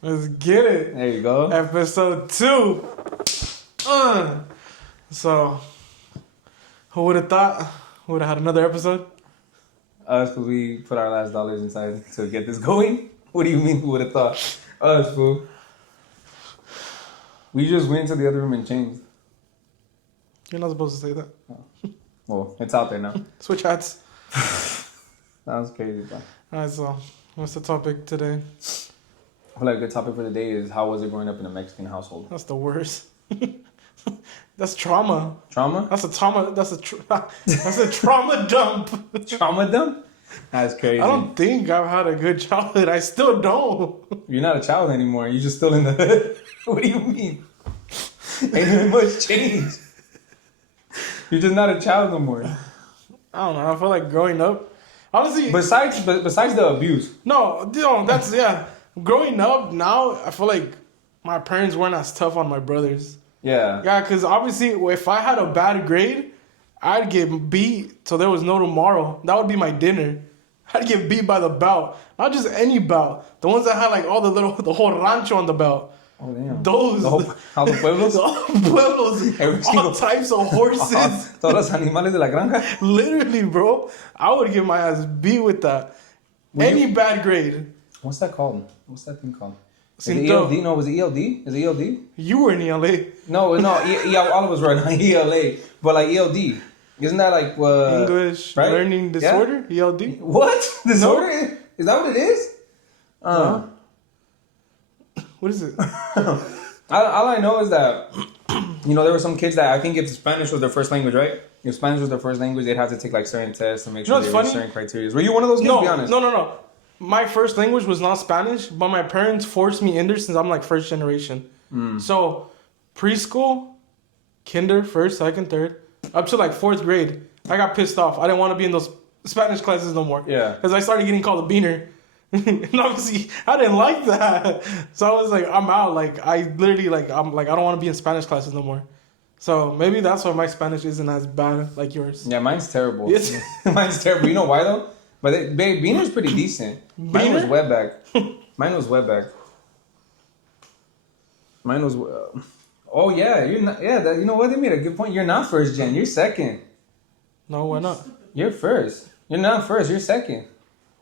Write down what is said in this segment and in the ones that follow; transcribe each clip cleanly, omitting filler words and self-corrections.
Let's get it. There you go. Episode 2. So, who would have thought? Who would have had another episode? Us, because we put our last dollars inside to get this going. What do you mean, who would have thought? Us, fool. We just went to the other room and changed. You're not supposed to say that. Oh. Well, it's out there now. Switch hats. That was crazy, bro. Alright, so, what's the topic today? I feel like a good topic for the day is how was it growing up in a Mexican household? That's the worst. That's trauma. Trauma? That's a trauma. That's a trauma dump. Trauma dump? That's crazy. I don't think I've had a good childhood. I still don't. You're not a child anymore. You're just still in the hood. What do you mean? Ain't even much change. You're just not a child no more. I don't know. I feel like growing up. Honestly. Besides the abuse. No, that's, yeah. Growing up now, I feel like my parents weren't as tough on my brothers. Yeah. Yeah, because obviously, if I had a bad grade, I'd get beat, so there was no tomorrow. That would be my dinner. I'd get beat by the belt. Not just any belt. The ones that had like all the whole rancho on the belt. Oh, damn. Those. All the pueblos? All pueblos. All types of horses. Todos los animales de la granja? Literally, bro. I would get my ass beat with that. Any bad grade. What's that called? What's that thing called? Is it Cinto. ELD? No, was it ELD? Is it ELD? You were in ELA. No, all of us were in ELA. But like ELD. Isn't that like... English right? learning disorder? Yeah? ELD? What? Disorder? No. Is that what it is? No. What is it? All I know is that, there were some kids that I think if Spanish was their first language, right? If Spanish was their first language, they'd have to take like certain tests to make sure they were certain criteria. Were you one of those kids, to be honest? No. My first language was not Spanish, but my parents forced me in there since I'm like first generation. So preschool, kinder, first, second, third, up to like fourth grade, I got pissed off. I didn't want to be in those Spanish classes no more. Yeah. Because I started getting called a beaner. And obviously, I didn't like that. So I was like, I'm out. Like, I literally, like, I don't want to be in Spanish classes no more. So maybe that's why my Spanish isn't as bad like yours. Yeah, mine's terrible. Yes. Mine's terrible. You know why, though? But beaner's pretty decent. Mine was wetback. Mine was wetback. Mine was... oh, yeah. You're not... Yeah, you know what? They made a good point. You're not first gen. You're second. No, why not? You're first. You're not first. You're second.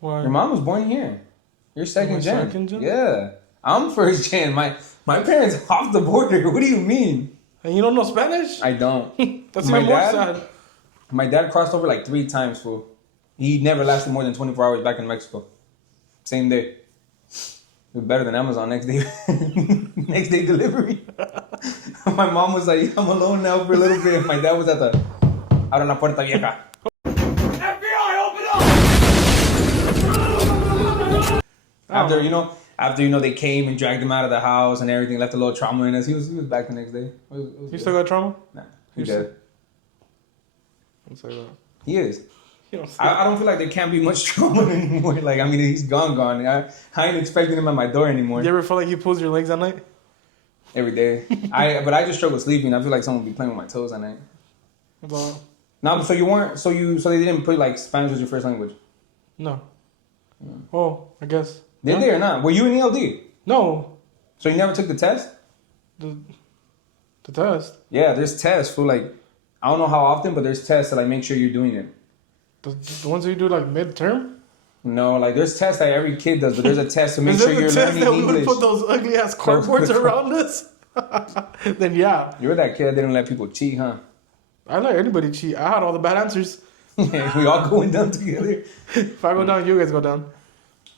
Why? Your mom was born here. You're second gen. Second gen? Yeah. I'm first gen. My parents off the border. What do you mean? And you don't know Spanish? I don't. That's even more sad. My dad crossed over like 3 times, fool. He never lasted more than 24 hours back in Mexico. Same day. It was better than Amazon next day. Next day delivery. My mom was like, I'm alone now for a little bit. My dad was at the... Abre la puerta vieja. After they came and dragged him out of the house and everything, left a little trauma in us. He was back the next day. You still got trauma? Nah, he's dead. Don't say that. He is. I don't feel like there can't be much trauma anymore. Like, I mean, he's gone. I ain't expecting him at my door anymore. You ever feel like he pulls your legs at night? Every day. But I just struggle sleeping. I feel like someone would be playing with my toes at night. No, so you weren't. So they didn't put like Spanish was your first language. No. Oh, I guess. Did they or not? Were you in ELD? No. So you never took the test? The test? Yeah, there's tests for like, I don't know how often, but there's tests to like make sure you're doing it. The ones that you do like midterm? No, like there's tests that every kid does, but there's a test to make sure you're learning English. Is that the test that we would put those ugly ass cardboards around us? Then yeah. You were that kid that didn't let people cheat, huh? I let anybody cheat. I had all the bad answers. Yeah, we all going down together. If I go down, you guys go down.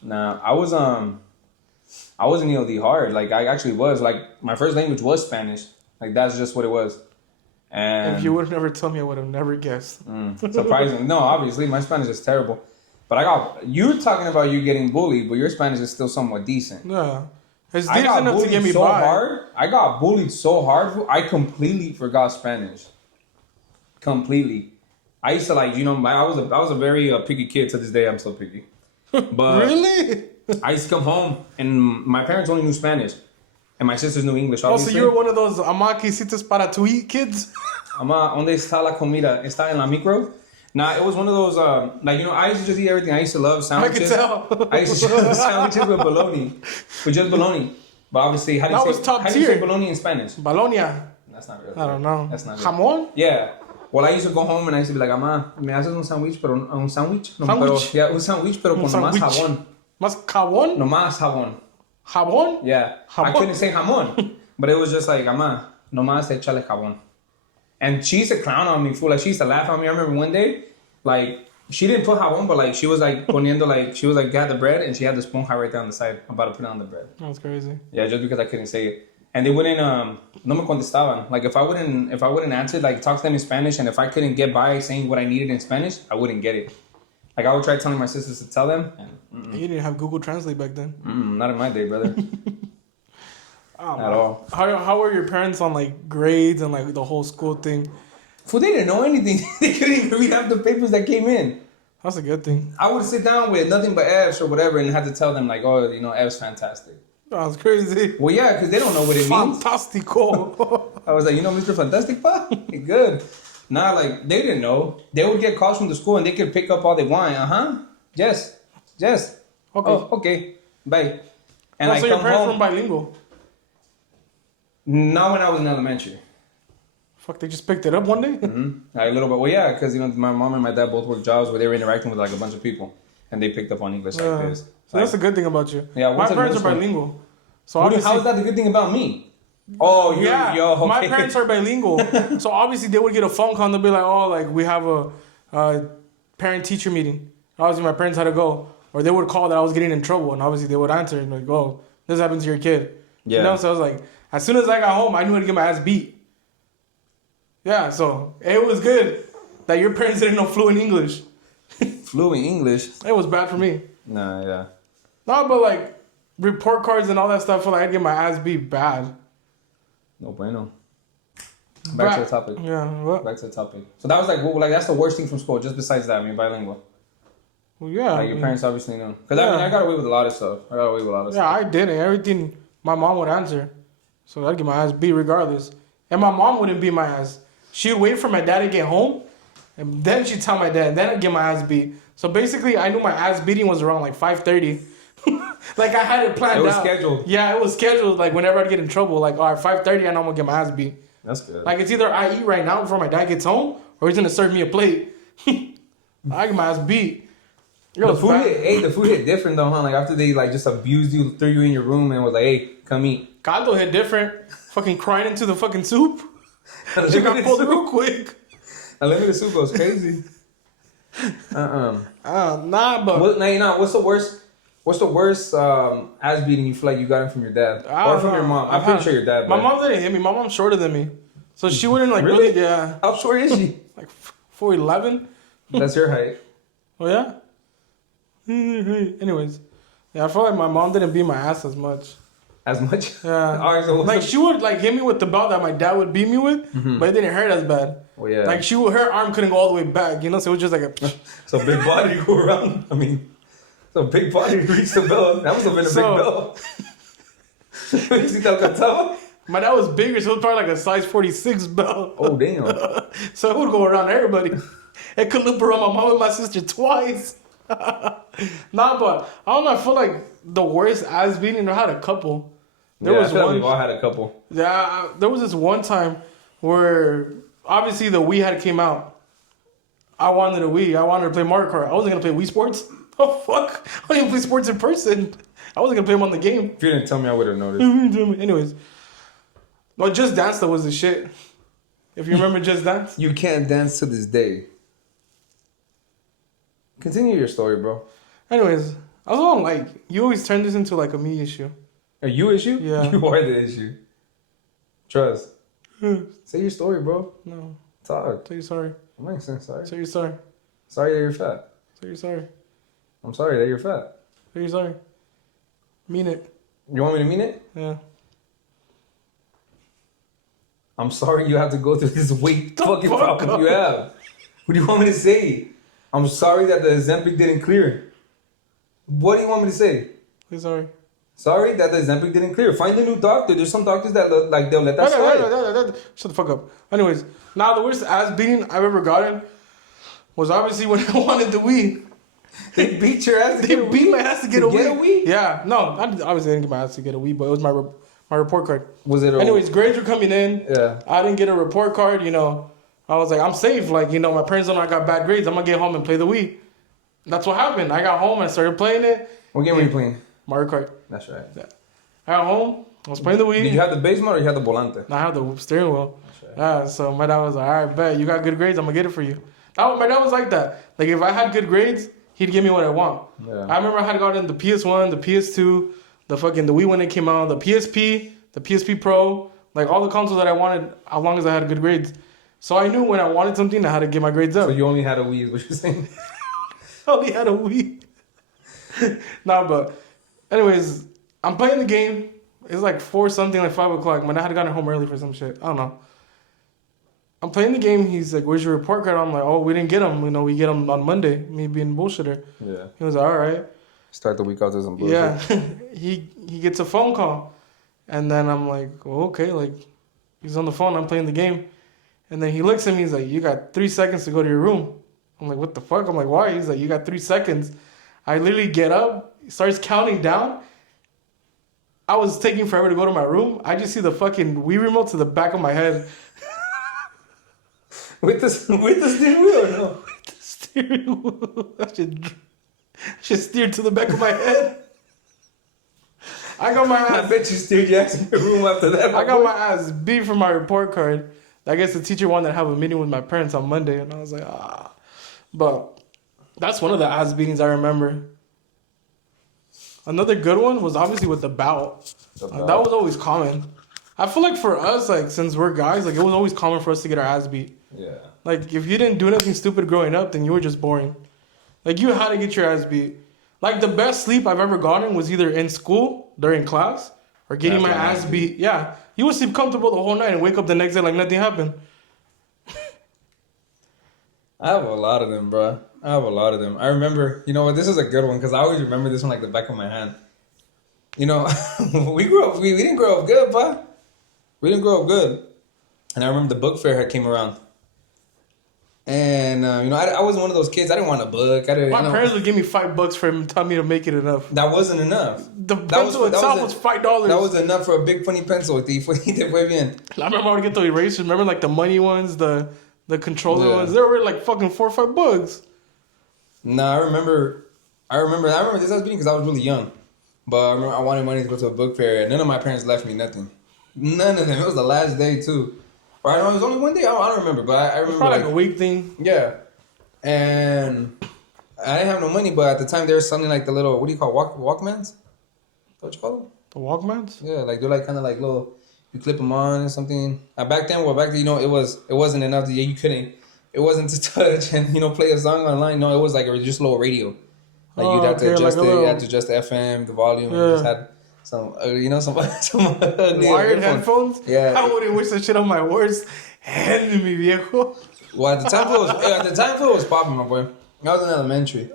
Nah, I was in ELD hard. Like I actually was. Like my first language was Spanish. Like that's just what it was. And if you would have never told me, I would have never guessed. Surprising. No, obviously my Spanish is terrible. But you're talking about you getting bullied, but your Spanish is still somewhat decent. Yeah. It's decent enough to get me by. Hard. I got bullied so hard, I completely forgot Spanish. Completely. I used to I was a very picky kid. To this day, I'm still picky. But really? I used to come home and my parents only knew Spanish. And my sisters knew English, obviously. Oh, so you were one of those ama quisitos para tu eat kids? Ama, ¿dónde está la comida? ¿Está en la micro? Nah, it was one of those, I used to just eat everything. I used to love sandwiches. I could tell. I used to love sandwiches with bologna. With just bologna. But obviously, That was top how do you say tier. bologna in Spanish? Bologna. That's not real. I don't know. That's not real. Jamón? Yeah. Well, I used to go home and I used to be like, Ama, ¿me haces un sándwich? Pero un sándwich? No, Sándwich. pero, yeah, un sándwich, pero con nomás jabón. Más jabón? Nomás jabón. Jabón? Yeah. Jabón. I couldn't say jamón. But it was just like, Ama, nomás échale jabón. And she used to clown on me, fool. Like, she used to laugh at me. I remember one day, like, she didn't put jabón, but like, she was like, poniendo, like, she was like, got the bread and she had the spoon high right there on the side. I'm about to put it on the bread. That's crazy. Yeah, just because I couldn't say it. And they wouldn't, no me contestaban. Like, if I wouldn't answer, like, talk to them in Spanish, and if I couldn't get by saying what I needed in Spanish, I wouldn't get it. Like, I would try telling my sisters to tell them. And, You didn't have Google Translate back then. not in my day, brother. At all. How were your parents on, like, grades and, like, the whole school thing? Fool, they didn't know anything. They couldn't even read half the papers that came in. That's a good thing. I would sit down with nothing but F's or whatever and had to tell them, like, oh, you know, F's fantastic. That's crazy. Well, yeah, because they don't know what it means. Fantastico. I was like, you know, Mr. Fantastic, pa? Good. Nah, like, they didn't know. They would get calls from the school and they could pick up all they want. Yes. Okay. Oh, okay. Bye. And I so come your parents home. were bilingual? Not when I was in elementary. Fuck, they just picked it up one day? Like, a little bit. Well, yeah, because, you know, my mom and my dad both worked jobs where they were interacting with, like, a bunch of people. And they picked up on English like this. So that's a good thing about you. Yeah, my parents are bilingual. So obviously, how is that the good thing about me? Oh, okay. My parents are bilingual. So obviously they would get a phone call and they'll be like, oh, like we have a parent-teacher meeting. Obviously my parents had to go. Or they would call that I was getting in trouble. And obviously they would answer and like, oh, this happened to your kid. Yeah. You know, so I was like, as soon as I got home, I knew how to get my ass beat. Yeah, so it was good that your parents didn't know fluent English. Fluent English? It was bad for me. Nah, yeah. No, but like report cards and all that stuff, I feel like I'd get my ass beat bad. No bueno. Back to the topic. Yeah, what? Back to the topic. So that was like, well, like that's the worst thing from school. Just besides that, I mean, bilingual. Well, yeah. Like your parents obviously knew. Because I mean, I got away with a lot of stuff. Yeah, I didn't. Everything my mom would answer. So I'd get my ass beat regardless. And my mom wouldn't beat my ass. She'd wait for my dad to get home. And then she'd tell my dad. Then I'd get my ass beat. So basically, I knew my ass beating was around like 5:30. Like I had it planned out. It was scheduled. Yeah, it was scheduled. Like whenever I'd get in trouble, like all right, 5:30, I know I'm gonna get my ass beat. That's good. Like it's either I eat right now before my dad gets home, or he's gonna serve me a plate. I get my ass beat. The food hit different though, huh? Like after they like just abused you, threw you in your room, and was like, "Hey, come eat." Caldo hit different. Fucking crying into the fucking soup. She got pulled real quick. Unlimited soup goes crazy. Nah, but what's the worst? What's the worst ass beating you feel like you got from your dad or from your mom? I'm pretty sure your dad. My mom didn't hit me. My mom's shorter than me, so she wouldn't like really. Yeah. How short is she? Like 4'11". That's your height. Oh yeah. Anyways, yeah, I feel like my mom didn't beat my ass as much. As much? Yeah. All right, so like she would like hit me with the belt that my dad would beat me with, but it didn't hurt as bad. Well, yeah. Like her arm couldn't go all the way back, you know, so it was just like a. So big body to go around. I mean, so big body to reach the belt. That must have been a big belt. My dad was bigger, so it was probably like a size 46 belt. Oh damn! So it would go around everybody. It could loop around my mom and my sister twice. Nah, but I don't know. I feel like the worst ass beating. I had a couple. There was one. We've all had a couple. Yeah, there was this one time where obviously the Wii had came out. I wanted a Wii. I wanted to play Mario Kart. I wasn't gonna play Wii Sports. Oh fuck! I didn't play sports in person. I wasn't gonna play them on the game. If you didn't tell me, I would have noticed. Anyways, well, Just Dance that was the shit. If you remember Just Dance, you can't dance to this day. Continue your story, bro. Anyways, I was on like you always turn this into like a me issue. A you issue? Yeah. You are the issue. Trust. Say your story, bro. No. Talk. Say you're sorry. I'm not saying sorry. Say you're sorry. Sorry that you're fat. Say you're sorry. I'm sorry that you're fat. Say you're sorry. Mean it. You want me to mean it? Yeah. I'm sorry you have to go through this weight fucking problem you have. What do you want me to say? I'm sorry that the Ozempic didn't clear. What do you want me to say? Say sorry. Sorry that the Ozempic didn't clear. Find a new doctor. There's some doctors that look like they'll let that slide. Shut the fuck up. Anyways, now the worst ass beating I've ever gotten was obviously when I wanted the Wii. They beat your ass. They beat my ass to get a Wii. Wii. Yeah, no, I obviously didn't get my ass to get a Wii, but it was my report card. Was it? Anyways, grades were coming in. Yeah. I didn't get a report card. You know, I was like, I'm safe. Like, you know, my parents don't know I got bad grades. I'm gonna get home and play the Wii. That's what happened. I got home and I started playing it. What game were you playing? Mario Kart. That's right. Yeah. I got home. I was playing the Wii. Did you have the base mode or you had the volante? I had the steering wheel. That's right. Yeah, so my dad was like, all right, bet. You got good grades. I'm going to get it for you. My dad was like that. Like, if I had good grades, he'd give me what I want. Yeah. I remember I had gotten the PS1, the PS2, the Wii when it came out, the PSP Pro, like all the consoles that I wanted as long as I had good grades. So I knew when I wanted something, I had to get my grades up. So you only had a Wii is what you're saying? I only had a Wii. Nah, but anyways, I'm playing the game. It's like 4 something, like 5 o'clock. My dad had gotten home early for some shit. I don't know. I'm playing the game. He's like, where's your report card? I'm like, oh, we didn't get them. You know, we get them on Monday. Me being bullshitter. Yeah. He was like, all right. Start the week out to some bullshit. Yeah. he gets a phone call. And then I'm like, oh, okay. Like, he's on the phone. I'm playing the game. And then he looks at me. He's like, you got 3 seconds to go to your room. I'm like, what the fuck? I'm like, why? He's like, you got 3 seconds. I literally get up. He starts counting down. I was taking forever to go to my room. I just see the fucking Wii remote to the back of my head. With the steering wheel or no? With the steering wheel. I should steer to the back of my head. I got my I ass. bet you steered your ass in your room after that. I got my ass beat for my report card. I guess the teacher wanted to have a meeting with my parents on Monday, and I was like, ah. But that's one of the ass beatings I remember. Another good one was obviously with the bout. That was always common. I feel like for us, like, since we're guys, like, it was always common for us to get our ass beat. Yeah. Like, if you didn't do nothing stupid growing up, then you were just boring. Like, you had to get your ass beat. Like, the best sleep I've ever gotten was either in school, during class, or getting my ass beat. Yeah. You would sleep comfortable the whole night and wake up the next day like nothing happened. I have a lot of them, bro. I have a lot of them. I remember, you know what, this is a good one because I always remember this one like the back of my hand. You know, we didn't grow up good, bro. We didn't grow up good. And I remember the book fair had came around. And, you know, I wasn't one of those kids. I didn't want a book. My parents would give me $5 for him, tell me to make it enough. That wasn't enough. The pencil itself was $5. That was enough for a big funny pencil. Te fue bien. I remember I would get the erasers. Remember, like, the money ones, the controller ones? They were like fucking $4 or $5. Nah, I remember this was because I was really young. But I remember I wanted money to go to a book fair, and none of my parents left me nothing. None of them. It was the last day, too. Or I don't know, it was only one day. I don't remember, but I remember. Probably like a week thing. Yeah. And I didn't have no money, but at the time, there was something like the little, what do you call Walkmans? What you call them? The Walkmans? Yeah, like they're like kind of like little, you clip them on or something. Back then, you know, it wasn't enough to, you couldn't, it wasn't to touch and, you know, play a song online. No, it was like just a little radio. Like you'd have to adjust you had to adjust the FM, the volume, and just had some, you know, some wired headphones. Yeah, I wouldn't wish that shit on my worst enemy, viejo. Well, at the time, it was popping, my boy. I was in elementary.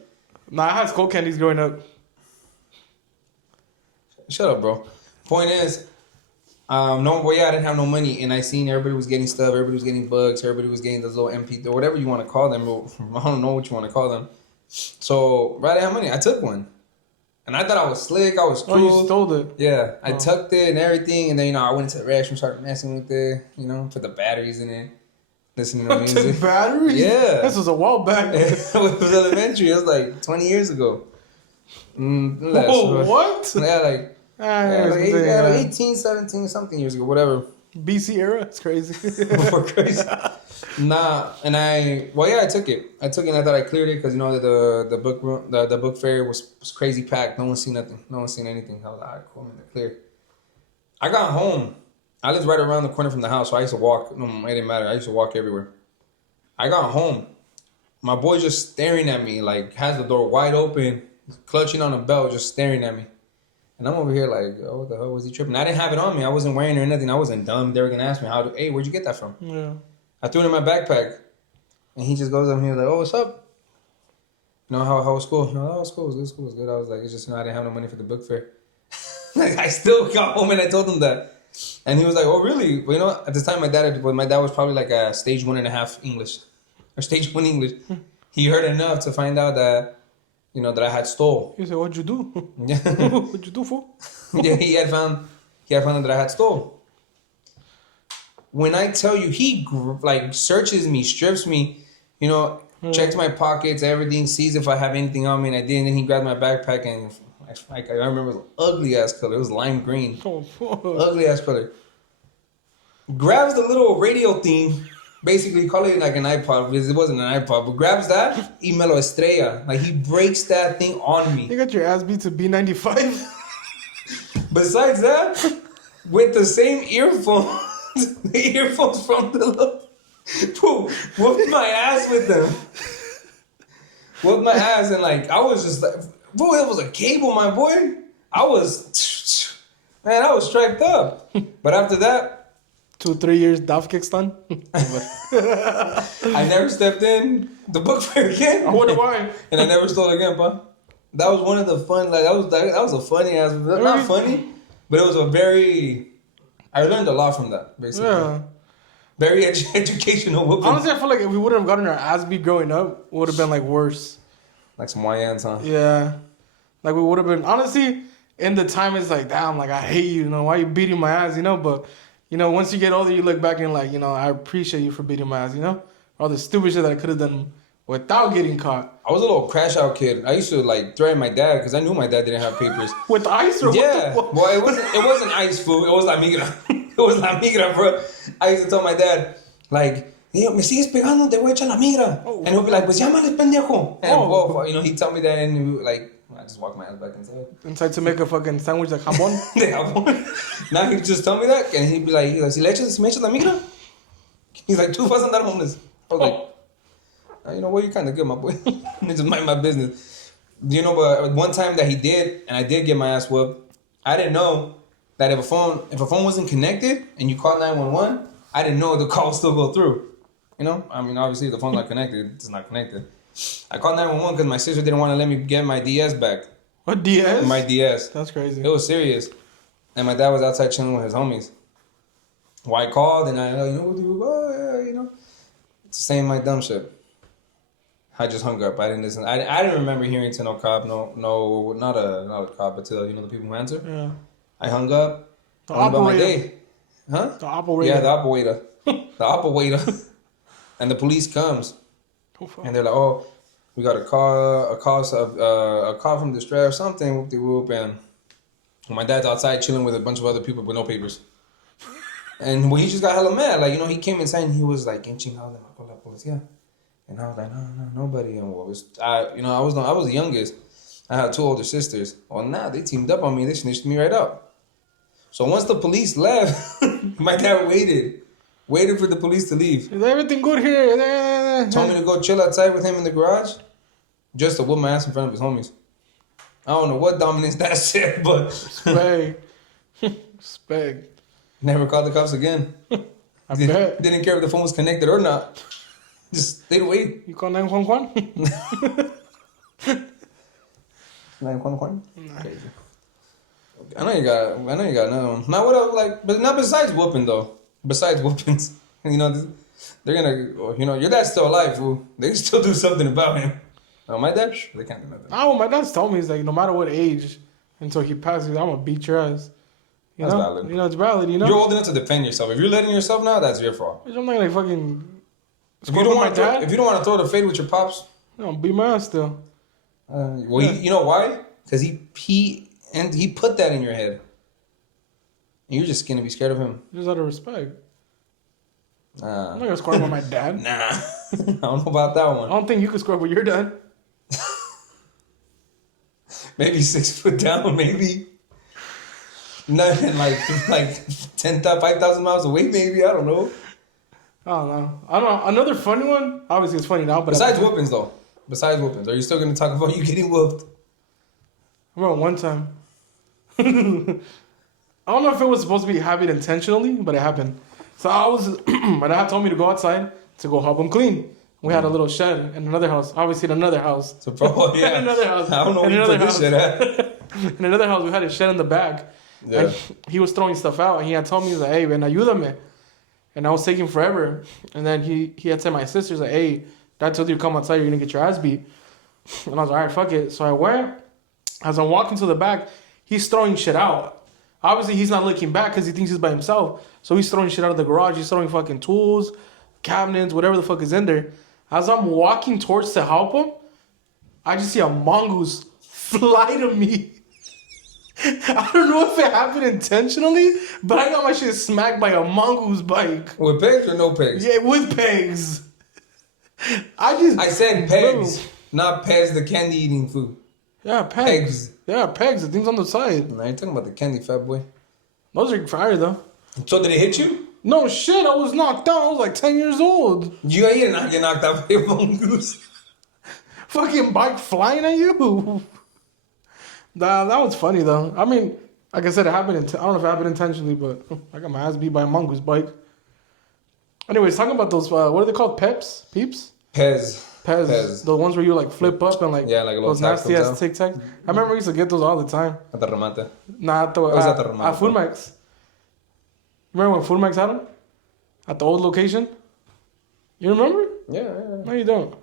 Nah, I had skull candies growing up. Shut up, bro. Point is, I didn't have no money, and I seen everybody was getting stuff. Everybody was getting books. Everybody was getting those little MP, or whatever you want to call them. I don't know what you want to call them. So, right, I had money. I took one. And I thought I was slick. I was cool. Oh, you stole it. Yeah. I tucked it and everything. And then, you know, I went into the restroom, started messing with it. You know, put the batteries in it. Listening to music. Batteries? Yeah. This was a while back. It was elementary. It was like 20 years ago. Whoa, what? Yeah, like 18, 17, something years ago, whatever. BC era? It's crazy. Before crazy. Nah, and I took it. I took it and I thought I cleared it because, you know, the book fair was crazy packed. No one seen nothing. No one seen anything. I was like, all right, cool, man, they're clear. I got home. I lived right around the corner from the house, so I used to walk. No, it didn't matter. I used to walk everywhere. I got home. My boy just staring at me, like, has the door wide open, clutching on a belt, just staring at me. And I'm over here like, oh, what the hell was he tripping? I didn't have it on me. I wasn't wearing it or nothing. I wasn't dumb. They were going to ask me, hey, where'd you get that from? Yeah. I threw it in my backpack. And he just goes up here like, oh, what's up? You know, how was school? Oh, school was good. School was good. I was like, it's just, you know, I didn't have no money for the book fair. I still got home and I told him that. And he was like, oh, really? Well, you know, at this time, my dad was probably like a stage 1.5 English. Or stage 1 English. He heard enough to find out that that I had stole. He said, "What'd you do? Yeah, What'd you do, fool?" yeah, he had found that I had stole. When I tell you, he searches me, strips me, checks my pockets, everything, sees if I have anything on me, and I did. And then he grabbed my backpack, and I remember it was an ugly ass color. It was lime green, ugly ass color. Grabs the little radio thing, basically call it like an iPod, because it wasn't an iPod, but grabs that y me lo estrella. Like he breaks that thing on me. You got your ass beat to B95. Besides that, with the same earphones, the earphones from the whooped my ass with them. Whooped my ass, and I was just like, bro, it was a cable, my boy. I was striped up. But after that, 2-3 years Daf Kickstand. I never stepped in the book fair again. I wonder why. And I never stole again, pa. That was one of the fun. That was a funny ass. Not funny, but it was a very. I learned a lot from that, basically. Yeah. Very educational whooping. Honestly, I feel like if we wouldn't have gotten our ass beat growing up, it would have been worse. Like some YNs, huh? Yeah. We would have been, honestly, in the time it's damn, I hate you, why are you beating my ass, but, once you get older, you look back and I appreciate you for beating my ass, all the stupid shit that I could have done without getting caught. I was a little crash out kid. I used to threaten my dad because I knew my dad didn't have papers. With ice or yeah. what? Well, it wasn't ice, food. It was la migra. It was la migra, bro. I used to tell my dad, me sigues pegando, te voy a echar la migra. Oh. And he'll be like, pues llámale, pendejo. And he'd tell me that, and I just walk my ass back inside. Inside to make a fucking sandwich de jamón? De jamón. Now he'd just tell me that, and he'd be like, si me echas la migra? He's like, tú vas a andar homeless. I was what, you kind of good, my boy. Just mind my business. But one time that he did, and I did get my ass whooped, I didn't know that if a phone wasn't connected and you called 911, I didn't know the call would still go through. Obviously, if the phone's not connected, it's not connected. I called 911 because my sister didn't want to let me get my DS back. What DS? My DS. That's crazy. It was serious. And my dad was outside chilling with his homies. Well, I called and saying my dumb shit. I just hung up. I didn't listen. I didn't remember hearing to no cop. No, not a cop, but to the people who answer. Yeah. I hung up. The operator. About my day. Huh? The operator. Yeah, the operator. The operator. And the police comes, and they're like, "Oh, we got a call from distress or something." Whoop de whoop, and my dad's outside chilling with a bunch of other people with no papers. And he just got hella mad. He came inside and he was inching out con la policía. And I was like, no, nobody. And I was the youngest. I had 2 older sisters. Well, now they teamed up on me. They snitched me right up. So once the police left, my dad waited for the police to leave. Is everything good here? Told me to go chill outside with him in the garage, just to whoop my ass in front of his homies. I don't know what dominance that said, but Speg. Never called the cops again. I bet. Didn't care if the phone was connected or not. Just stayed away. You call 911? 911? Nah. Crazy. I know you got another one. Now what else, but not besides whooping though. Besides whoopings. They're gonna, your dad's still alive, fool. They can still do something about him. Oh, my dad? They can't do nothing. Oh, my dad's told me, he's no matter what age, until he passes, I'm gonna beat your ass. That's valid. It's valid, You're old enough to defend yourself. If you're letting yourself now, that's your fault. I'm not gonna fucking... If you don't want to throw the fade with your pops... No, beat my ass still. You know why? Because he put that in your head. And you're just gonna be scared of him. Just out of respect. Nah. I'm not gonna score with my dad. Nah. I don't know about that one. I don't think you can score with your dad. Maybe 6 foot down, maybe. Nothing like 5,000 miles away, maybe. I don't know. I don't know. Another funny one. Obviously, it's funny now, but besides whoopings, though. Are you still gonna talk about you getting whooped? I remember one time. I don't know if it was supposed to be happened intentionally, but it happened. So my dad told me to go outside to go help him clean. We had a little shed in another house. Obviously, in another house. So, yeah. In another house. I don't know where you put this shit at. In another house, we had a shed in the back. Yeah. And he was throwing stuff out, and he had told me, he's like, hey, man, ayúdame. And I was taking forever. And then he had said my sister's like, hey, dad told you to come outside, you're going to get your ass beat. And I was like, all right, fuck it. So I went. As I'm walking to the back, he's throwing shit out. Obviously, he's not looking back because he thinks he's by himself. So he's throwing shit out of the garage. He's throwing fucking tools, cabinets, whatever the fuck is in there. As I'm walking towards to help him, I just see a mongoose fly to me. I don't know if it happened intentionally, but I got my shit smacked by a mongoose bike. With pegs or no pegs? Yeah, with pegs. I said pegs, not Pez, the candy eating food. Yeah, pegs. Yeah, pegs. The things on the side. Nah, you're talking about the candy, fat boy. Those are fire though. So did it hit you? No shit, I was knocked out. I was like 10 years old. You ain't gonna get knocked out by a mongoose. Fucking bike flying at you. That was funny though. I mean, like I said, it happened. I don't know if it happened intentionally, but I got my ass beat by a mongoose bike. Anyways, talking about those, what are they called? Peeps? Pez. The ones where you like flip up and like, like a little those nasty ass Tic Tacs. I remember we used to get those all the time. At the remate. Nah, at Food Max. Remember when Food Max had them? At the old location? You remember? Yeah. No, you don't.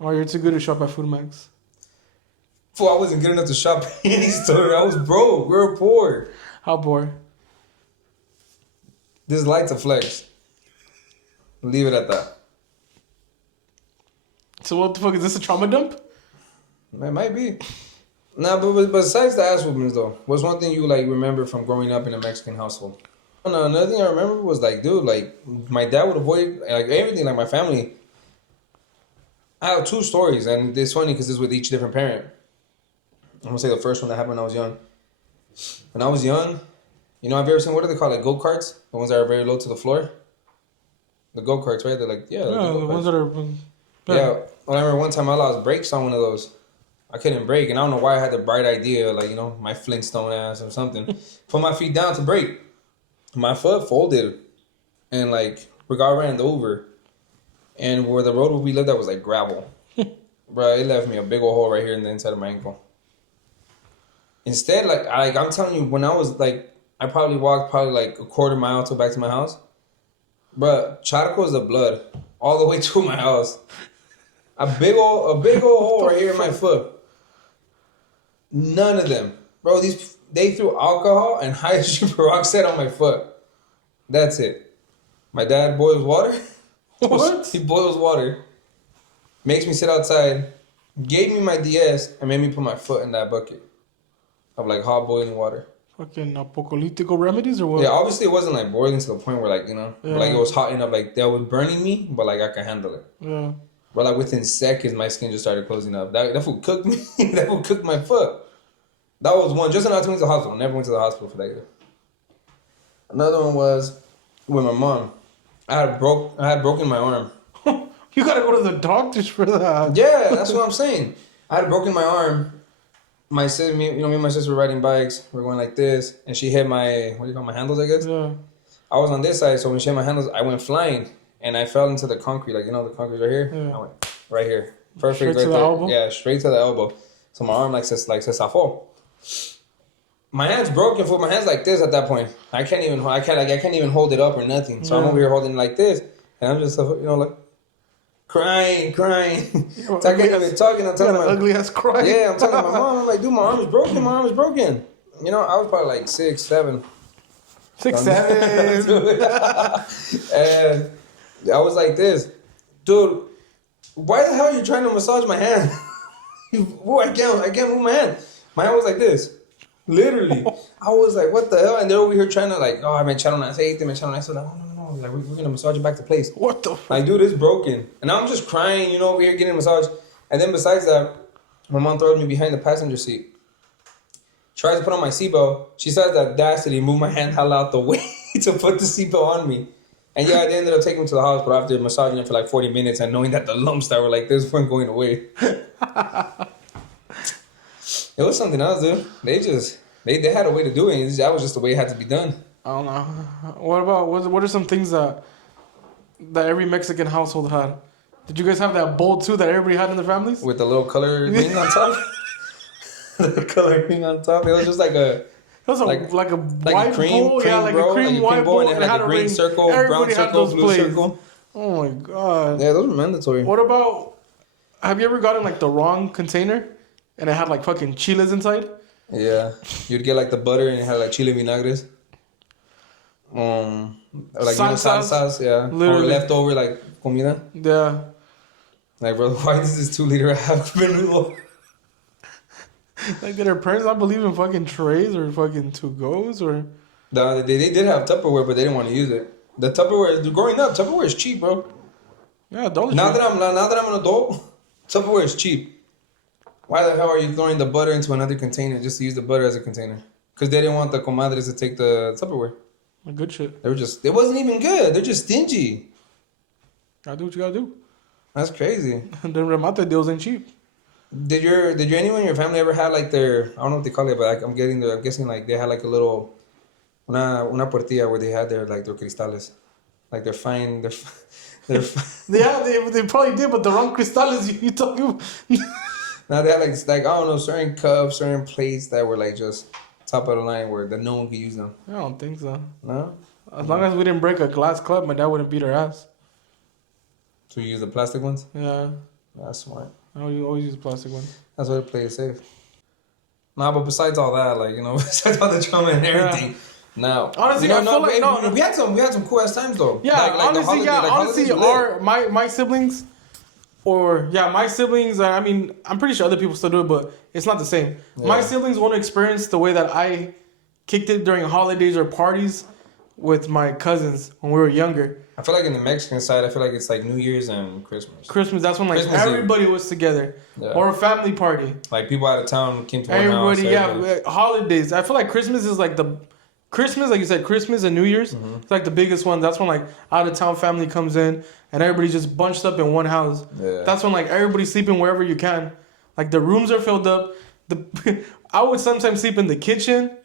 Oh, you're too good to shop at Food Max. Fool, I wasn't good enough to shop in any store. I was broke. We were poor. How poor? This light's a flex. Leave it at that. So what the fuck, is this a trauma dump? It might be. Nah, but besides the ass whoopings though, what's one thing you like remember from growing up in a Mexican household? No, another thing I remember was like, dude, like my dad would avoid like everything, like my family. I have two stories, and it's funny because it's with each different parent. I'm gonna say the first one that happened when I was young. When I was young, you know, have you ever seen, what are they called, like go-karts? The ones that are very low to the floor? The go-karts, right? They're like, yeah, the ones that are... Yeah, well, I remember one time I lost brakes on one of those. I couldn't brake, and I don't know why I had the bright idea, like, you know, my Flintstone ass or something. Put my feet down to brake. My foot folded, and, like, we got ran over. And where the road we lived at was, like, gravel. Bro, it left me a big old hole right here in the inside of my ankle. Instead, I'm telling you, when I was, like, I probably walked like a quarter mile to back to my house. Bro, charcos of blood all the way to my house. A big old hole right here in my foot. None of them. Bro, they threw alcohol and hydrogen peroxide on my foot. That's it. My dad boils water. What? He boils water. Makes me sit outside. Gave me my DS and made me put my foot in that bucket of like hot boiling water. Fucking apocalyptical remedies or what? Yeah, obviously it wasn't like boiling to the point where like, you know, like it was hot enough, like that was burning me, but like I could handle it. Yeah. But like within seconds, my skin just started closing up. That food cooked me. That food cooked my foot. That was one. Just enough to went to the hospital. Never went to the hospital for that either. Another one was with my mom. I had broken my arm. You gotta go to the doctors for that. Yeah, that's what I'm saying. I had broken my arm. My sister, me and my sister were riding bikes. We're going like this, and she hit my my handles, I guess. Yeah. I was on this side, so when she hit my handles, I went flying, and I fell into the concrete. Like, you know, the concrete right here. Yeah. I went right here, perfect, Straight right to the there. elbow? Yeah, straight to the elbow. So my arm se zafó. My hand's broken. For my hand's like this at that point. I can't even hold it up or nothing. So I'm over here holding it like this, and I'm just like crying. I can't even talking. I'm telling my ugly ass cry. Yeah, I'm telling my mom. I'm like, dude, my arm is broken. You know, I was probably like 6, 7. 6, 7. And I was like this, dude. Why the hell are you trying to massage my hand? Boy, I can't move my hand. My hand was like this. Literally. I was like, what the hell? And they're over here trying to like, oh, me echaron aceite, me echaron eso. No. Like, we're going to massage it back to place. What the fuck? Like, dude, it's broken. And now I'm just crying, over here getting a massage. And then besides that, my mom throws me behind the passenger seat. Tries to put on my seatbelt. She says the audacity to move my hand hell out the way to put the seatbelt on me. And yeah, they ended up taking me to the hospital after massaging it for like 40 minutes and knowing that the lumps that were like this weren't going away. It was something else, dude. They had a way to do it. That was just the way it had to be done. I don't know. What are some things that every Mexican household had? Did you guys have that bowl too that everybody had in their families? With the little color ring on top? The color ring on top. It was just like a... It was like a white cream, bowl, cream, like bro, a cream white bowl, and it had like a green circle, brown circle, blue circle. Oh my god! Yeah, those were mandatory. What about Have you ever gotten like the wrong container and it had like fucking chiles inside? Yeah, you'd get like the butter and it had like chile vinagres. Or like salsas, yeah, Literally. or leftover like comida. Yeah. Like, bro, why is this 2 liter half menudo? Like, did our parents not believe in fucking trays or fucking to-goes or? No, they did have Tupperware, but they didn't want to use it. The Tupperware, growing up, Tupperware is cheap, bro. Yeah, Dollar Now Tree. that I'm an adult, Tupperware is cheap. Why the hell are you throwing the butter into another container just to use the butter as a container? Because they didn't want the comadres to take the Tupperware. Good shit. It wasn't even good. They're just stingy. Gotta do what you gotta do. That's crazy. The remate deals ain't cheap. Did anyone in your family ever had like their, I don't know what they call it, but like, I'm guessing like they had like a little, una portilla where they had their cristales. Like they're fine, they're Yeah, they probably did, but the wrong cristales you talking about. now they had like I don't know, certain cups, certain plates that were like just top of the line where no one could use them. I don't think so. No? As long as we didn't break a glass cup, my dad wouldn't beat our ass. So you use the plastic ones? Yeah. That's smart. I always use plastic ones. That's why to play it safe. Nah, but besides all that, like, you know, besides all the trauma and everything, now honestly, you know, I feel like no, we had some cool ass times though. Yeah, honestly, honestly, our my siblings, my siblings. I mean, I'm pretty sure other people still do it, but it's not the same. Yeah. My siblings won't experience the way that I kicked it during holidays or parties with my cousins when we were younger. I feel like in the Mexican side, I feel like it's like New Year's and Christmas. Christmas, that's when like Christmas everybody was together, or a family party. Like people out of town came to everybody. Yeah, holidays. I feel like Christmas is like Christmas, like you said, Christmas and New Year's. Mm-hmm. It's like the biggest one. That's when like out of town family comes in and everybody's just bunched up in one house. Yeah. That's when like everybody's sleeping wherever you can. Like the rooms are filled up. I would sometimes sleep in the kitchen.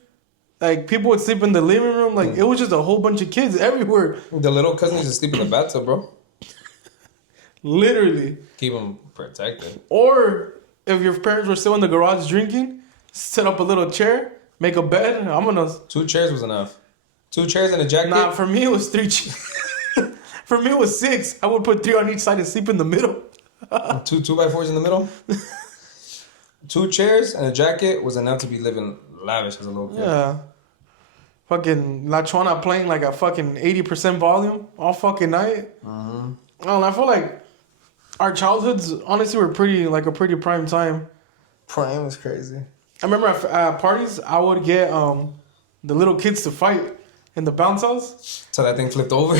Like, people would sleep in the living room. Like, it was just a whole bunch of kids everywhere. The little cousins just sleep in the bathtub, bro. Literally. Keep them protected. Or, if your parents were still in the garage drinking, set up a little chair, make a bed. 2 chairs was enough. 2 chairs and a jacket? Nah, for me, it was 3 chairs. For me, it was 6. I would put 3 on each side and sleep in the middle. 2 2x4s in the middle? 2 chairs and a jacket was enough to be living lavish as a little kid. Yeah. Fucking La Chuana playing like a fucking 80% volume all fucking night. Mm-hmm. I feel like our childhoods honestly were a pretty prime time. Prime is crazy. I remember at parties, I would get the little kids to fight in the bounce house. So that thing flipped over.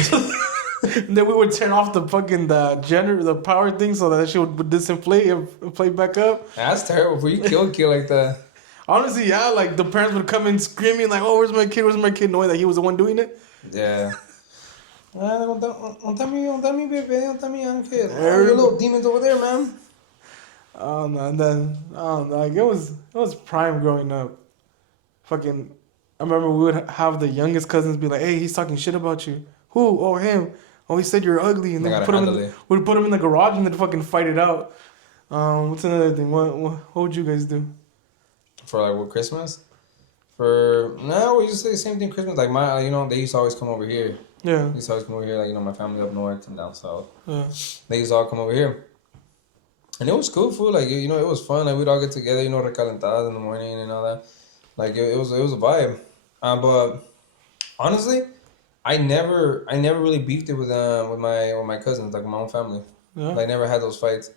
Then we would turn off the power thing so that shit would disinflate and play back up. That's terrible. For you kill a kid like that. Honestly, yeah, like the parents would come in screaming like, "Oh, where's my kid?" Knowing that he was the one doing it. Yeah. Don't tell me, baby. Don't tell me, kid. Your little demons over there, man. And then, like it was prime growing up. Fucking, I remember we would have the youngest cousins be like, "Hey, he's talking shit about you." Who? Oh, him. Oh, he said you're ugly, and then we'd put him in the garage and then fucking fight it out. What's another thing? What would you guys do? For like what, Christmas? We used to say the same thing Christmas. Like they used to always come over here. Yeah. They used to always come over here, like, my family up north and down south. Yeah. They used to all come over here. And it was cool, food. Like, it was fun. Like, we'd all get together, recalentadas in the morning and all that. Like, it was a vibe. But honestly, I never really beefed it with my cousins, like my own family. Yeah. Like, I never had those fights.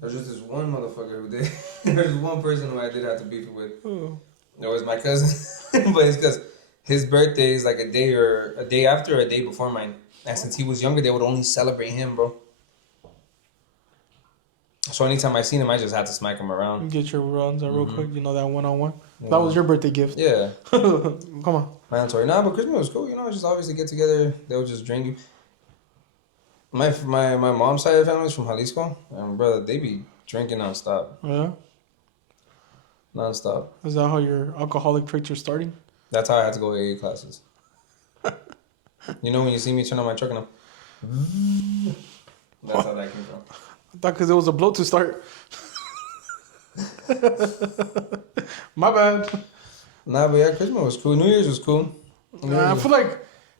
There's just this one motherfucker who did. There's one person who I did have to beef it with. Oh. It was my cousin. But it's because his birthday is like a day after or a day before mine. And since he was younger, they would only celebrate him, bro. So anytime I seen him, I just had to smack him around. Get your runs out real quick. That one-on-one. Yeah. That was your birthday gift. Yeah. Come on. Mandatory. Nah, but Christmas was cool. Just obviously get together. They would just drink. My mom's side of the family is from Jalisco. And brother, they be drinking nonstop. Yeah? Nonstop. Is that how your alcoholic tricks are starting? That's how I had to go to AA classes. When you see me turn on my truck and I'm... That's how that came from. I thought because it was a blow to start. My bad. Nah, but yeah, Christmas was cool. New Year's was cool.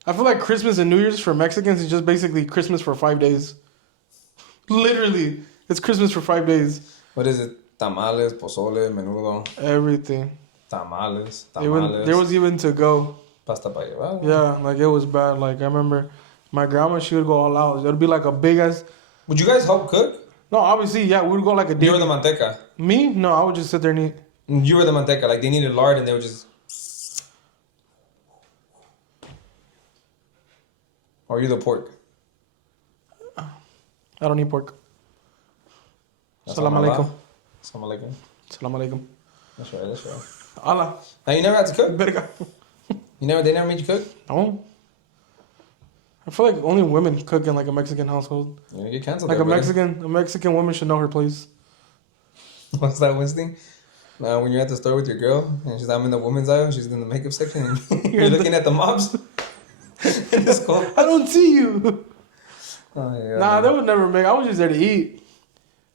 I feel like Christmas and New Year's for Mexicans is just basically Christmas for 5 days. Literally. It's Christmas for 5 days. What is it? Tamales, pozole, menudo. Everything. Tamales. There was even to go. Pasta para llevar. Yeah, like it was bad. Like I remember my grandma, she would go all out. It would be like a big ass. Would you guys help cook? No, obviously, yeah, we would go like a day. You were the manteca. Me? No, I would just sit there and eat. You were the manteca. Like they needed lard and they would just. Or you the pork? I don't eat pork. That's Salam alaikum. Salam alaikum. Salam alaikum. That's right. Allah. Now you never had to cook? Verga. They never made you cook? No. I feel like only women cook in like a Mexican household. You're gonna get canceled. Like there, a Mexican woman should know her place. What's that one thing? When you're at the store with your girl and I'm in the women's aisle, she's in the makeup section, and you're looking at the mobs. It's cold. I don't see you. Oh, yeah, nah, they would never make. I was just there to eat.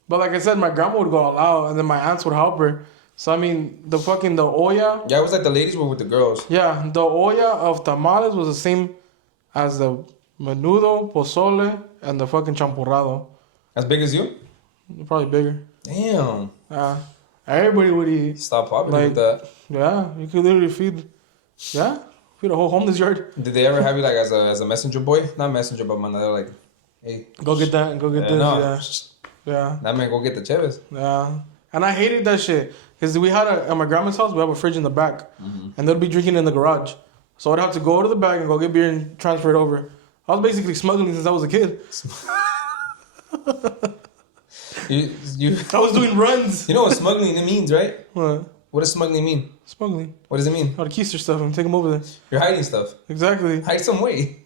But like I said, my grandma would go all out, and then my aunts would help her. So I mean, the olla. Yeah, it was like the ladies were with the girls. Yeah, the olla of tamales was the same as the menudo, pozole, and the fucking champurrado. As big as you? Probably bigger. Damn. Everybody would eat. Stop popping with that. Yeah, you could literally feed a whole homeless yard. Did they ever have you like as a messenger boy? Not messenger, but man, they're like, hey, go get that and go get this. No. Yeah. That man go get the cheves. Yeah. And I hated that shit. Because we had at my grandma's house, we have a fridge in the back. Mm-hmm. And they'd be drinking in the garage. So I'd have to go to the back and go get beer and transfer it over. I was basically smuggling since I was a kid. I was doing runs. You know what smuggling means, right? What does smuggling mean? Smuggling. What does it mean? How to keister stuff and take them over there. You're hiding stuff. Exactly. Hide some way.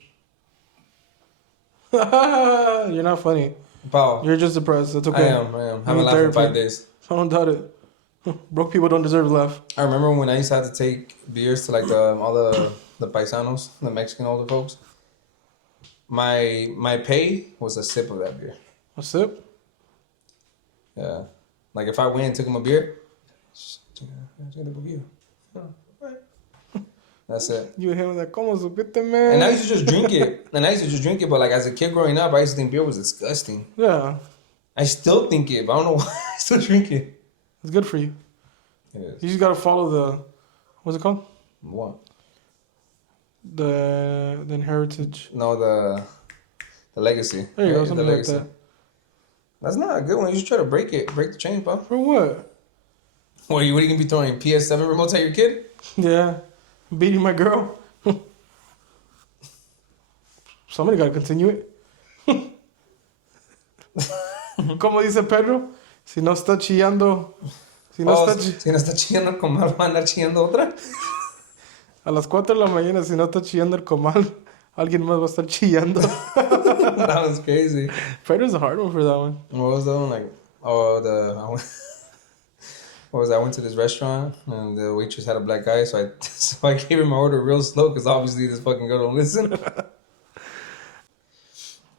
You're not funny. Pal. You're just depressed. That's okay. I am. I haven't laughed for 5 days. I don't doubt it. Broke people don't deserve to laugh. I remember when I used to have to take beers to like all the paisanos, the Mexican older folks. My pay was a sip of that beer. A sip? Yeah. Like if I went and took him a beer, that's it. You and him was like, ¿Cómo supiste, man? And I used to just drink it. But like as a kid growing up, I used to think beer was disgusting. Yeah. I still think it, but I don't know why I still drink it. It's good for you. It is. You just gotta follow the, what's it called? What? The heritage. No, the legacy. There you go, something like that. That's not a good one. You should try to break the chain, bro. For what? What are you gonna be throwing PS7 remotes at your kid? Yeah. Beating my girl. Somebody gotta continue it. ¿Cómo dice Pedro? Si no está chillando. Si no está chillando el comal, ¿va a andar chillando otra? A las 4 de la mañana, si no está chillando el comal, alguien más va a estar chillando. That was crazy. Pedro's a hard one for that one. What was the one? Like, I went to this restaurant and the waitress had a black guy, so I gave her my order real slow because obviously this fucking girl don't listen.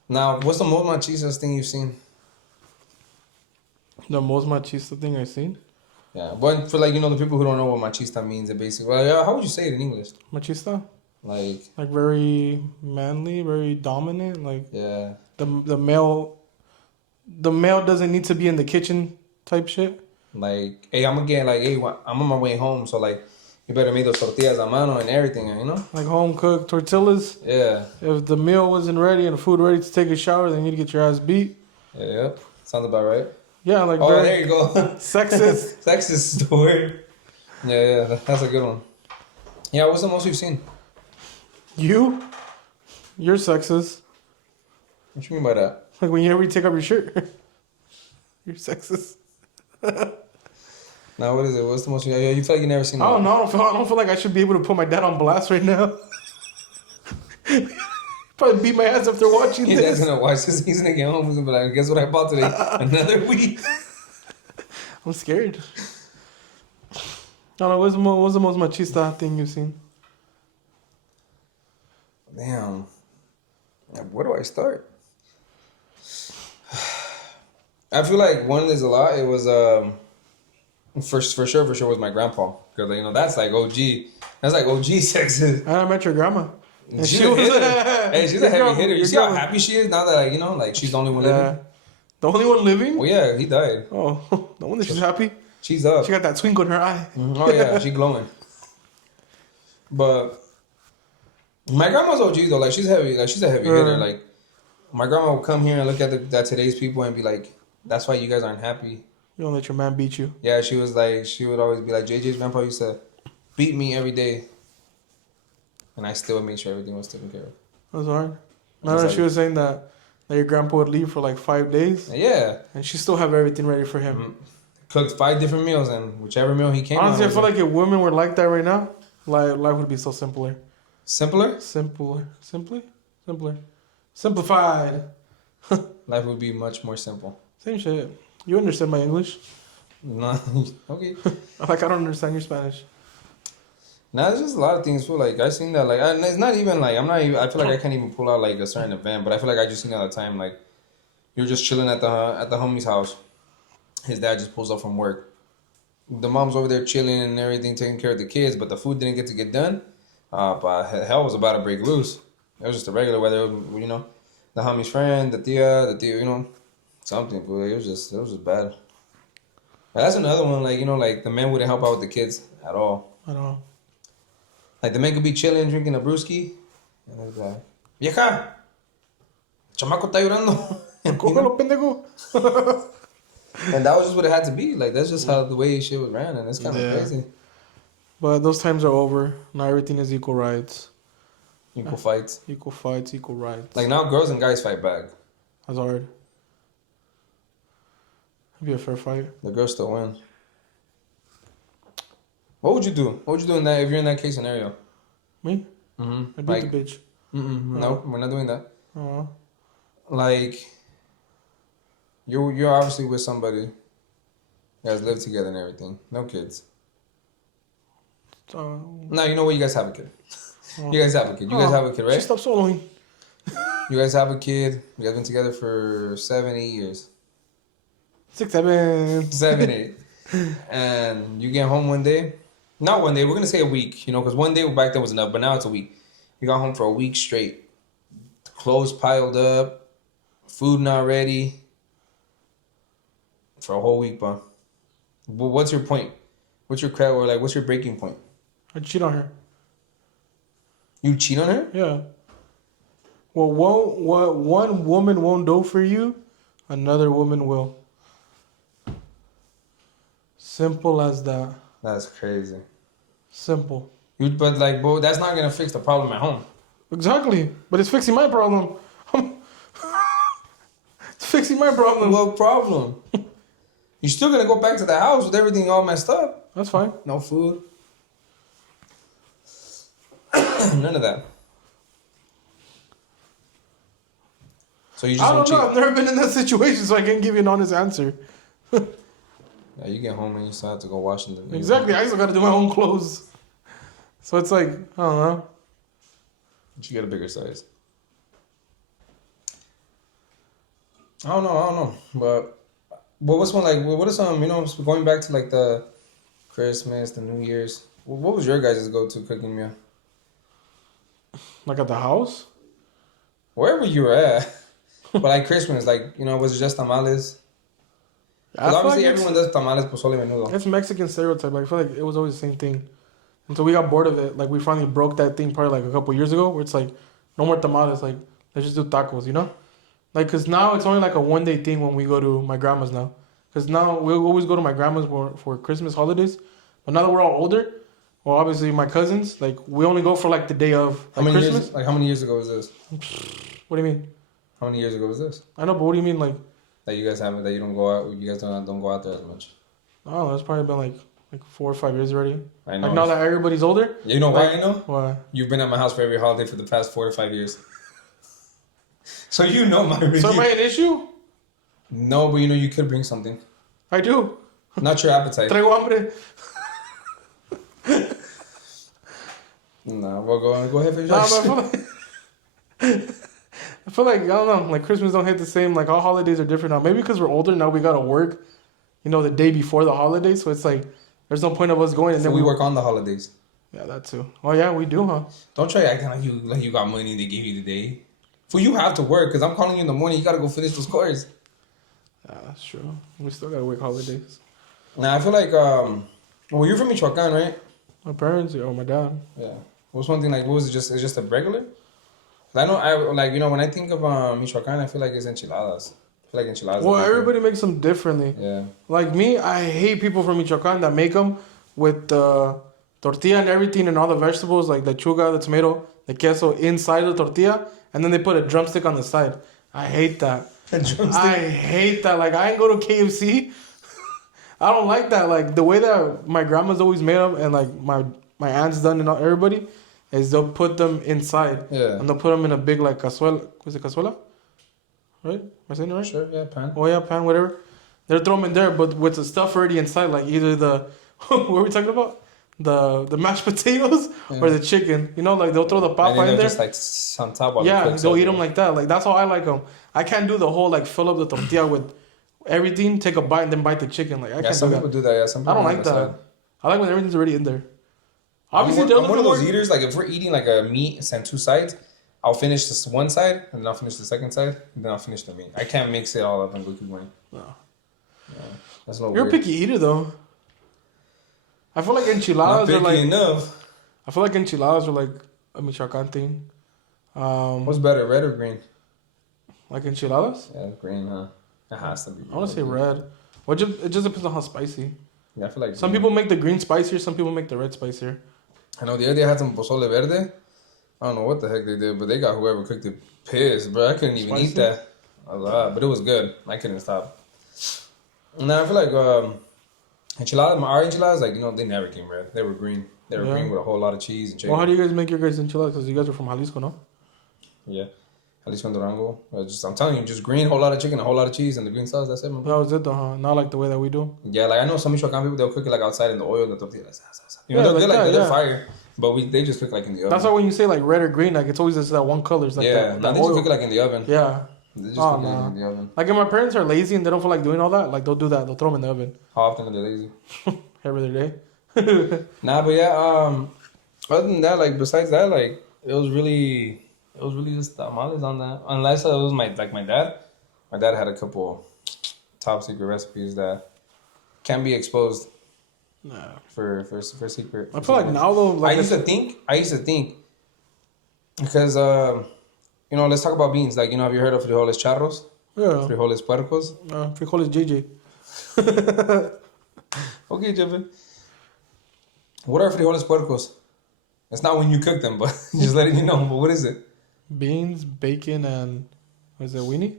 Now, what's the most machista thing you've seen? The most machista thing I've seen? Yeah, but for like, the people who don't know what machista means, it basically, how would you say it in English? Machista? Like very manly, very dominant, like yeah. The male doesn't need to be in the kitchen type shit. Like, hey, I'm on my way home, so like, you better make those tortillas a mano and everything, Like home cooked tortillas. Yeah. If the meal wasn't ready and the food ready to take a shower, then you'd get your ass beat. Yeah, sounds about right. Yeah, like there you go. Sexist. Sexist is the word. Yeah, that's a good one. Yeah, what's the most you've seen? You're sexist. What you mean by that? Like when you take off your shirt. You're sexist. Now, what is it? What's the most? You feel like you never seen that? I don't feel like I should be able to put my dad on blast right now. Probably beat my ass after watching this. Dad's gonna watch this. He's gonna get home. He's gonna be like, guess what I bought today? Another week. I'm scared. I don't know. What's the most machista thing you've seen? Damn. Where do I start? I feel like one there's a lot. It was for sure was my grandpa, because that's like OG. That's like OG sexist. I met your grandma. She's a heavy hitter. You see how happy she is now that she's the only one living. The only one living? Well, yeah, he died. Oh, no wonder she's happy. She's up. She got that twinkle in her eye. Oh yeah, she glowing. But my grandma's OG though. Like she's heavy. Like she's a heavy hitter. Like my grandma would come here and look at at today's people and be like, "That's why you guys aren't happy." You don't let your man beat you. Yeah, she was like, she would always be like, JJ's grandpa used to beat me every day, and I still made sure everything was taken care of. That's hard. No, she was saying that your grandpa would leave for like 5 days. Yeah. And she still have everything ready for him. Mm-hmm. Cooked 5 different meals, and whichever meal he came. Honestly, I feel like if women were like that right now, life would be so simpler. Simpler? Simplified. Life would be much more simple. Same shit. You understand my English? No, okay. Like I don't understand your Spanish. Nah, there's just a lot of things. Feel like I seen that. Like, and it's not even like I'm not even. I feel like I can't even pull out like a certain event, but I feel like I just seen that all the time. Like, you're just chilling at the homie's house. His dad just pulls up from work. The mom's over there chilling and everything, taking care of the kids, but the food didn't get to get done. But hell was about to break loose. It was just a regular weather, you know. The homie's friend, the tia, you know, something. But it was just bad. But that's another one. Like, you know, like the men wouldn't help out with the kids at all. I don't know. Like the man could be chilling, drinking a brewski, and they'd be like, "Vieja, chamaco está llorando." Cógelo, pendejo. And that was just what it had to be. Like that's just how the way shit was ran, and it's kind of crazy. But those times are over. Now everything is equal rights. Equal fights. Equal fights, equal rights. Like now, girls and guys fight back. That's hard. It'd be a fair fight. The girls still win. What would you do? What would you do in that if you're in that case scenario? Me? Mm-hmm. I beat the bitch. No, we're not doing that. Uh-huh. Like, you're obviously with somebody. You guys live together and everything. No kids. No, you know what? You guys have a kid. You guys have a kid. You guys have a kid, right? Stop soloing. You guys have a kid. You guys been together for 7, 8 years. 6, 7. 7, 8. And you get home one day. Not one day. We're gonna say a week. You know, because one day back then was enough, but now it's a week. You got home for a week straight. Clothes piled up. Food not ready. For a whole week, bro. But what's your point? What's your credit or like? What's your breaking point? I cheat on her. You cheat on her? Yeah. Well, what one woman won't do for you, another woman will. Simple as that. That's crazy. Simple. But like, bro, that's not gonna fix the problem at home. Exactly. But it's fixing my problem. It's fixing my problem. What problem? You're still gonna go back to the house with everything all messed up. That's fine. No food. None of that. So you just I don't cheat. know. I've never been in that situation, so I can't give you an honest answer. Yeah, you get home and you still have to go wash them. Exactly. I still got to do my own clothes. So it's like, I don't know. You should get a bigger size. I don't know. But what's one like? What is some? You know, going back to like the Christmas, the New Year's. What was your guys' go-to cooking meal? Like at the house? Wherever you were at. But like Christmas, like, you know, was it just tamales? Because obviously like everyone does tamales, pozole, menudo. It's Mexican stereotype. Like, I feel like it was always the same thing. And so we got bored of it. Like, we finally broke that thing probably like a couple years ago where it's like, no more tamales. Like, let's just do tacos, you know? Like, because now it's only like a one-day thing when we go to my grandma's now. Because now we always go to my grandma's for Christmas holidays. But now that we're all older, well, obviously my cousins, like, we only go for like the day of like, Christmas. How many years ago was this? What do you mean? How many years ago was this? I know, but what do you mean, like? That you guys haven't, that you don't go out, you guys don't go out there as much. Oh, that's probably been like 4 or 5 years already. I know. Like now that everybody's older. You know why I know? Why? You've been at my house for every holiday for the past 4 to 5 years. So you know my review. So am I an issue? No, but you know you could bring something. I do. Not your appetite. Traigo hambre. No, well, go ahead finish. I feel like, I don't know, like Christmas don't hit the same. Like all holidays are different now. Maybe because we're older now, we gotta work, you know, the day before the holidays. So it's like there's no point of us going. And so then we work on the holidays. Yeah, that too. Oh yeah, we do, huh? Don't try acting like you got money and they give you the day. For you have to work because I'm calling you in the morning. You gotta go finish those chores. Yeah, that's true. We still gotta wait holidays. Nah, I feel like well, you're from Michoacan, right? My parents, or my dad. Yeah. What's one thing like? What was it? It's just a regular. I know I like when I think of Michoacan, I feel like it's enchiladas. I feel like enchiladas. Well, are big everybody makes them differently. there. Yeah. Like me, I hate people from Michoacan that make them with the tortilla and everything and all the vegetables, like the chuga, the tomato, the queso inside the tortilla, and then they put a drumstick on the side. I hate that. A drumstick. I hate that. Like, I ain't go to KFC. I don't like that. Like, the way that my grandma's always made them and, like, my aunt's done and everybody is they'll put them inside. Yeah. And they'll put them in a big, like, cazuela. Was it cazuela? Right? Am I saying it right? Sure. Yeah. Pan. Oh, yeah, pan, whatever. They'll throw them in there, but with the stuff already inside, like either the... what are we talking about? The mashed potatoes or the chicken. You know, like, they'll throw the papa in there. Just, like, on top while Yeah, they'll eat them like that. Like, that's how I like them. I can't do the whole, like, fill up the tortilla with everything, take a bite, and then bite the chicken. Like, I can't some do people that. do that. Yeah, some people I don't like that. I like when everything's already in there. Obviously, I'm one of those eaters. Like, if we're eating like a meat and two sides, I'll finish this one side and then I'll finish the second side and then I'll finish the meat. I can't mix it all up and go keep going. No. Yeah, that's a little You're weird. a picky eater, though. I feel like enchiladas Not are like... picky enough. I feel like enchiladas are like a Michoacan thing. What's better, red or green? Like enchiladas? Yeah, green, huh? It has to be. I want to say red. Well, it just depends on how spicy. Yeah, I feel like some green. people make the green spicier, some people make the red spicier. I know the other day I had some pozole verde. I don't know what the heck they did, but they got whoever cooked it pissed, bro. I couldn't even eat that a lot, but it was good. I couldn't stop. Now I feel like enchiladas, our enchiladas, like, they never came red. They were green. They were green with a whole lot of cheese and chicken. Well, how do you guys make your guys' enchiladas? Because you guys are from Jalisco, no? Yeah. Jalisco and Durango. I'm telling you, just green, whole lot of chicken, a whole lot of cheese, and the green sauce. That's it, man. That was it, though, huh? Not like the way that we do. Yeah, like I know some Michoacan people, they'll cook it like outside in the oil, the tortilla. They're fire. But they just cook like in the oven. That's why when you say like red or green, like it's always just that one color. It's like they just cook it like in the oven. Yeah. They just cook it in the oven. Like if my parents are lazy and they don't feel like doing all that, like they'll do that. They'll throw them in the oven. How often are they lazy? Every other day. Nah, but yeah, other than that, like besides that, like it was really just tamales on that. Unless it was my dad. My dad had a couple top secret recipes that can't be exposed. Nah. For secret. I feel like now though, like I used to think because let's talk about beans. Like, have you heard of frijoles charros? Yeah. Frijoles puercos. Frijoles JJ. Okay, Jeffin. What are frijoles puercos? It's not when you cook them, but just letting you know. But what is it? Beans, bacon, and what is it, weenie?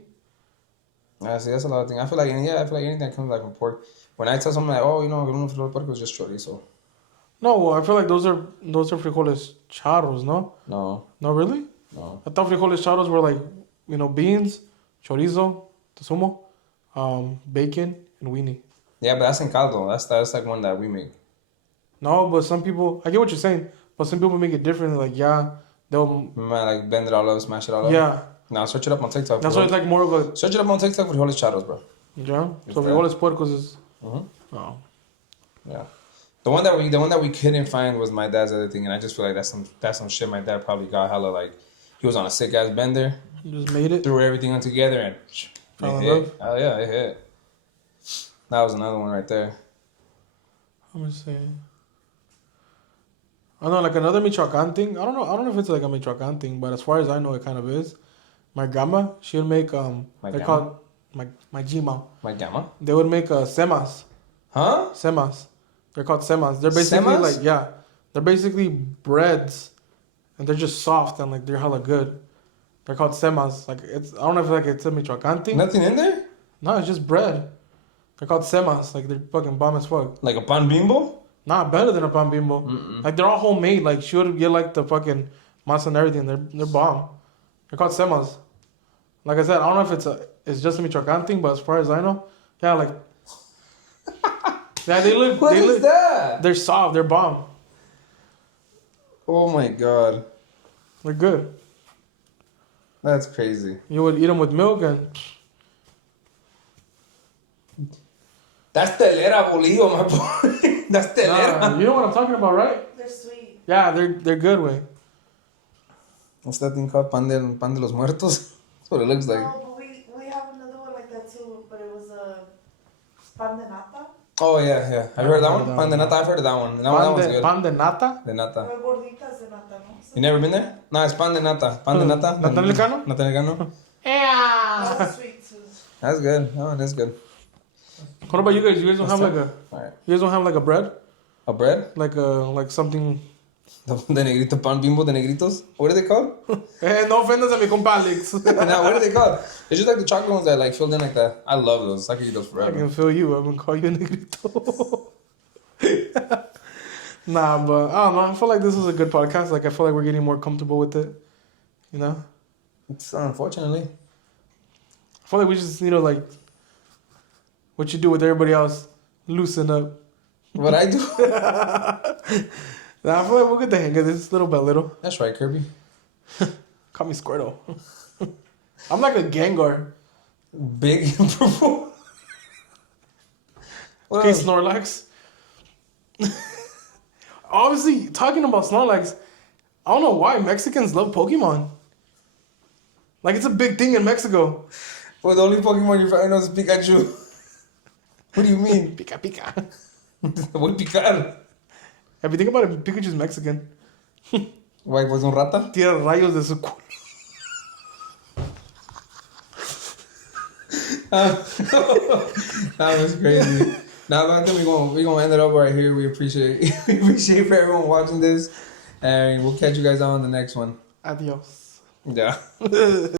See, that's a lot of things. I feel like anything that comes like from pork. When I tell someone like, frijoles puercos, just chorizo. No, well, I feel like those are frijoles charros, no? No. No, really? No. I thought frijoles charros were like, beans, chorizo, sumo, bacon, and weenie. Yeah, but that's en caldo. That's like one that we make. No, but some people, I get what you're saying, but some people make it differently. Like, they'll... like blend it all up, smash it all up. Yeah. Now search it up on TikTok. That's why it's like more of a... Search it up on TikTok for frijoles charros, bro. Yeah? So frijoles puercos is... Mm-hmm. Oh. Yeah. The one that we couldn't find was my dad's other thing, and I just feel like that's some shit my dad probably got hella like. He was on a sick ass bender. Just made it. Threw everything on together and it hit. Oh yeah, it hit. That was another one right there. Let me see. I know, like another Michoacan thing. I don't know if it's like a Michoacan thing, but as far as I know, it kind of is. My grandma, she would make they're called my Gma. My gamma. They would make semas. Huh? Semas. They're called semas. They're basically semas? they're basically breads, and they're just soft and like they're hella good. They're called semas. Like I don't know if like it's a Michoacan thing. Nothing in there? No, it's just bread. They're called semas. Like they're fucking bomb as fuck. Like a pan bimbo? Nah, better than a pan bimbo. Mm-mm. Like they're all homemade. Like she would get like the fucking masa and everything. They're bomb. They're called semas. Like I said, I don't know if it's just a Michoacan thing, but as far as I know, yeah, like yeah, they live. What is that? They're soft. They're bomb. Oh my god, They're good. that's crazy. You would eat them with milk and. That's telera bolido, my boy. That's telera. You know what I'm talking about, right? They're sweet. Yeah, they're good, way. What's that thing called? Pan de los muertos? That's what it looks like. No, but we have another one like that too, but it was Pan de nata. Oh, yeah. Have you heard that one? Pan de nata, I've heard of that one. That one's good. Pan de nata? De nata. Gorditas de nata, ¿no? You never been there? No, it's pan de nata. Pan de nata. Natalicano? Natalicano. Yeah. That's sweet too. That's good. Oh, that's good. What about you guys? You guys don't have like a. Alright. You guys don't have like a bread? A bread? Like something. De negrito, pan bimbo de negritos. What are they called? No offendas a mi compa Alex. No, what are they called? It's just like the chocolate ones that like filled in like that. I love those. I could eat those I forever. can feel you. I'm gonna call you a negrito. Nah, but I don't know. I feel like this is a good podcast. Like I feel like we're getting more comfortable with it. You know? It's unfortunately. I feel like we just need to like what you do with everybody else. Loosen up. What I do? Nah, I feel like we'll get the hang of this little by little. That's right, Kirby. Call me Squirtle. I'm like a Gengar. Big and purple. What Okay, else? Snorlax. Obviously, talking about Snorlax, I don't know why Mexicans love Pokemon. Like, it's a big thing in Mexico. Well, the only Pokemon you're finding is Pikachu. What do you mean? Pika Pika. What picar? If you think about it, Pikachu's Mexican. Why, was un rata? Tira rayos de su culo. That was crazy. Now, I think we're gonna end it up right here. We appreciate for everyone watching this, and we'll catch you guys on the next one. Adios. Yeah.